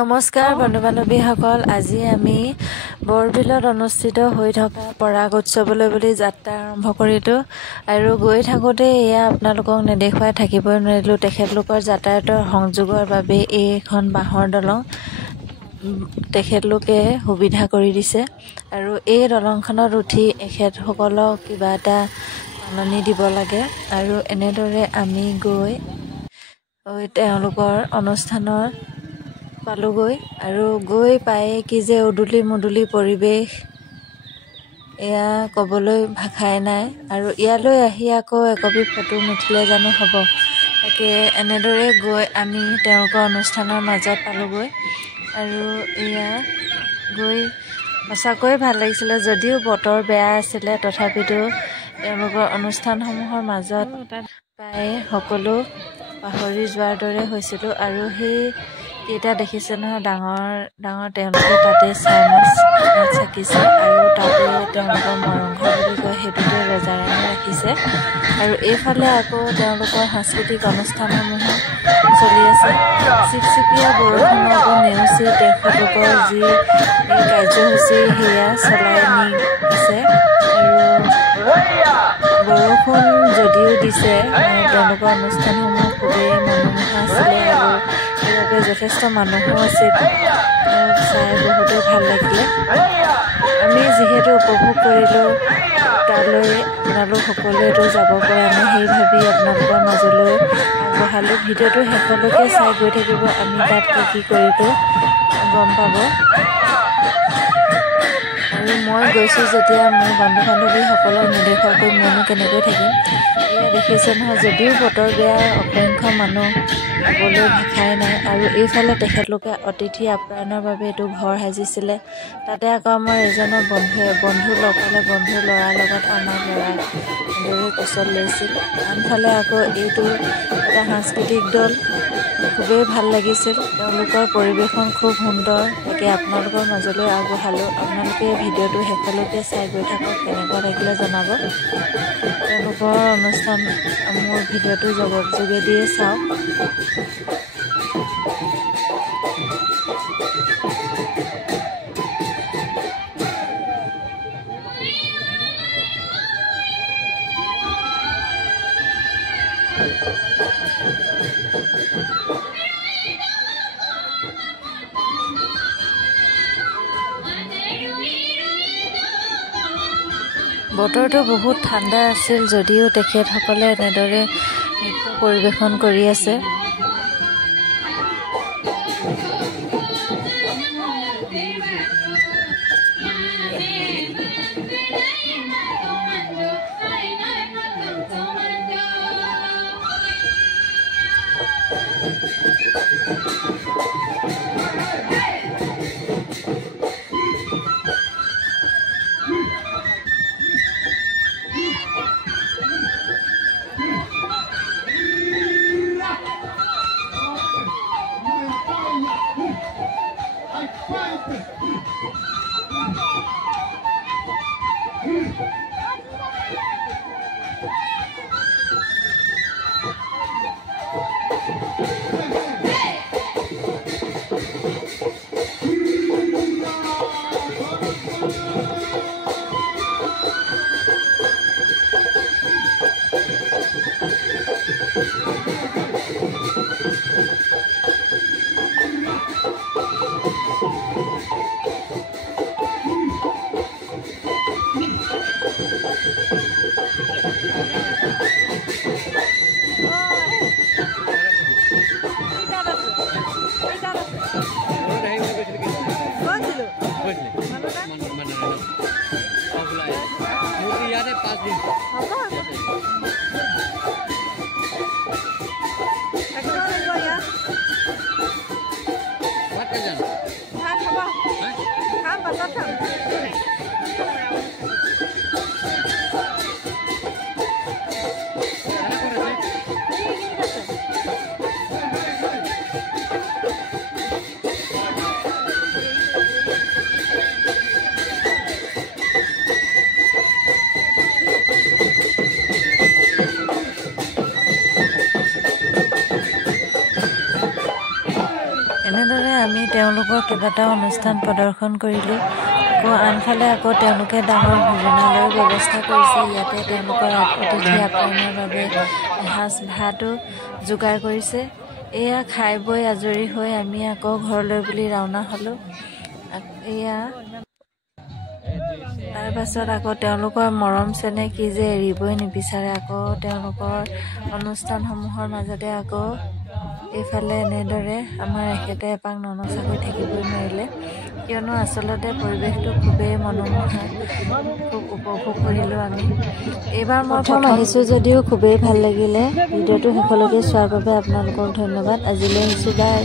নমস্কাৰ বন্ধু বান্ধৱীসকল, আজি আমি বৰবিলত অনুষ্ঠিত হৈ থকা পৰাগ উৎসৱলৈ বুলি যাত্ৰা আৰম্ভ কৰিলোঁ আৰু গৈ থাকোঁতে এয়া আপোনালোকক নেদেখুৱাই থাকিবই নোৱাৰিলোঁ। তেখেতলোকৰ যাতায়াতৰ সংযোগৰ বাবে এইখন বাঁহৰ দলং তেখেতলোকে সুবিধা কৰি দিছে আৰু এই দলংখনত উঠি এখেতসকলক কিবা এটা মাননি দিব লাগে আৰু এনেদৰে আমি গৈ তেওঁলোকৰ অনুষ্ঠানৰ পালোগৈ আৰু গৈ পায়ে কি যে উদুলি মুদুলি পৰিৱেশ, এয়া ক'বলৈ ভাষাই নাই। আৰু ইয়ালৈ আহি আকৌ একপি ফটো নুঠিলে জানো হ'ব। তাকে এনেদৰে গৈ আমি তেওঁলোকৰ অনুষ্ঠানৰ মাজত পালোগৈ আৰু এয়া গৈ সঁচাকৈ ভাল লাগিছিলে। যদিও বতৰ বেয়া আছিলে, তথাপিতো তেওঁলোকৰ অনুষ্ঠানসমূহৰ মাজত পাই সকলো পাহৰি যোৱাৰ দৰে হৈছিলোঁ। আৰু সেই কেইটা দেখিছে নহয়, ডাঙৰ ডাঙৰ তেওঁলোকে তাতে চাই মাছ চাকিছে আৰু তাতে তেওঁলোকৰ মৰংঘৰ বুলি কয়, সেইটোতে ৰজাৰাণী ৰাখিছে। আৰু এইফালে আকৌ তেওঁলোকৰ সাংস্কৃতিক অনুষ্ঠানসমূহ চলি আছে। চিপচিপীয়া বৰষুণকো নেওচি তেখেতলোকৰ যি কাৰ্যসূচী সেয়া চলাই নি আছে। আৰু বৰষুণ যদিও দিছে, তেওঁলোকৰ অনুষ্ঠানসমূহ খুবেই মনোমোহা আছিলে আৰু সেইবাবে যথেষ্ট মানুহো আছিল। চাই বহুতেই ভাল লাগিলে। আমি যিহেতু উপভোগ কৰিলোঁ, তালৈ আপোনালোক সকলোৱেতো যাব পৰা নাই, সেই ভাবি আপোনালোকৰ মাজলৈ আগবঢ়ালোঁ। ভিডিঅ'টো শেষলৈকে চাই গৈ থাকিব, আমি তাত কি কৰিলোঁ গম পাব। আৰু মই গৈছোঁ যেতিয়া মোৰ বন্ধু বান্ধৱীসকলক নেদেখুৱাকৈ মইনো কেনেকৈ থাকিম। এয়া দেখিছে নহয়, যদিও বতৰ বেয়া, অসংখ্য মানুহ ক'বলৈ ভাষাই নাই। আৰু এইফালে তেখেতলোকে অতিথি আপ্যায়নৰ বাবে এইটো ঘৰ সাজিছিলে। তাতে আকৌ আমাৰ এজনৰ বন্ধু লগ পালে, বন্ধুৰ ল'ৰাৰ লগত আমাৰ ল'ৰা এনেদৰে কোচত লৈছিল। আনফালে আকৌ এইটো এটা সাংস্কৃতিক দল, খুবেই ভাল লাগিছিল। তেওঁলোকৰ পৰিৱেশন খুব সুন্দৰ। তাকে আপোনালোকৰ মাজলৈ আগবঢ়ালোঁ। আপোনালোকে ভিডিঅ'টো শেষলৈকে চাই গৈ থাকক, কেনেকুৱা লাগিলে জনাব। তেওঁলোকৰ অনুষ্ঠান মোৰ ভিডিঅ'টো যোগেদিয়ে চাওক। বতৰটো বহুত ঠাণ্ডা আছিল, যদিও তেখেতসকলে এনেদৰে নৃত্য পৰিৱেশন কৰি আছে। এনেদৰে আমি তেওঁলোকৰ কেইবাটাও অনুষ্ঠান প্ৰদৰ্শন কৰিলোঁ। আকৌ আনফালে আকৌ তেওঁলোকে ডাঙৰ ভোজনালয়ৰ ব্যৱস্থা কৰিছে। ইয়াতে তেওঁলোকৰ অতিথি আপ্যায়নৰ বাবে এসাঁজ ভাতো যোগাৰ কৰিছে। এয়া খাই বৈ আজৰি হৈ আমি আকৌ ঘৰলৈ বুলি ৰাওনা হ'লোঁ। এয়া তাৰ পাছত আকৌ তেওঁলোকৰ মৰম চেনেহ কি যে এৰিবই নিবিচাৰে। আকৌ তেওঁলোকৰ অনুষ্ঠানসমূহৰ মাজতে আকৌ এইফালে এনেদৰে আমাৰ এখেতে এপাক ননচাকৈ থাকিবই নোৱাৰিলে, কিয়নো আচলতে পৰিৱেশটো খুবেই মনোমোহা, খুব উপভোগ কৰিলোঁ আমি। এইবাৰ মই প্ৰথম আহিছোঁ যদিও খুবেই ভাল লাগিলে। ভিডিঅ'টো শেষলৈকে চোৱাৰ বাবে আপোনালোকক ধন্যবাদ। আজিলৈ আহিছোঁ, বাই।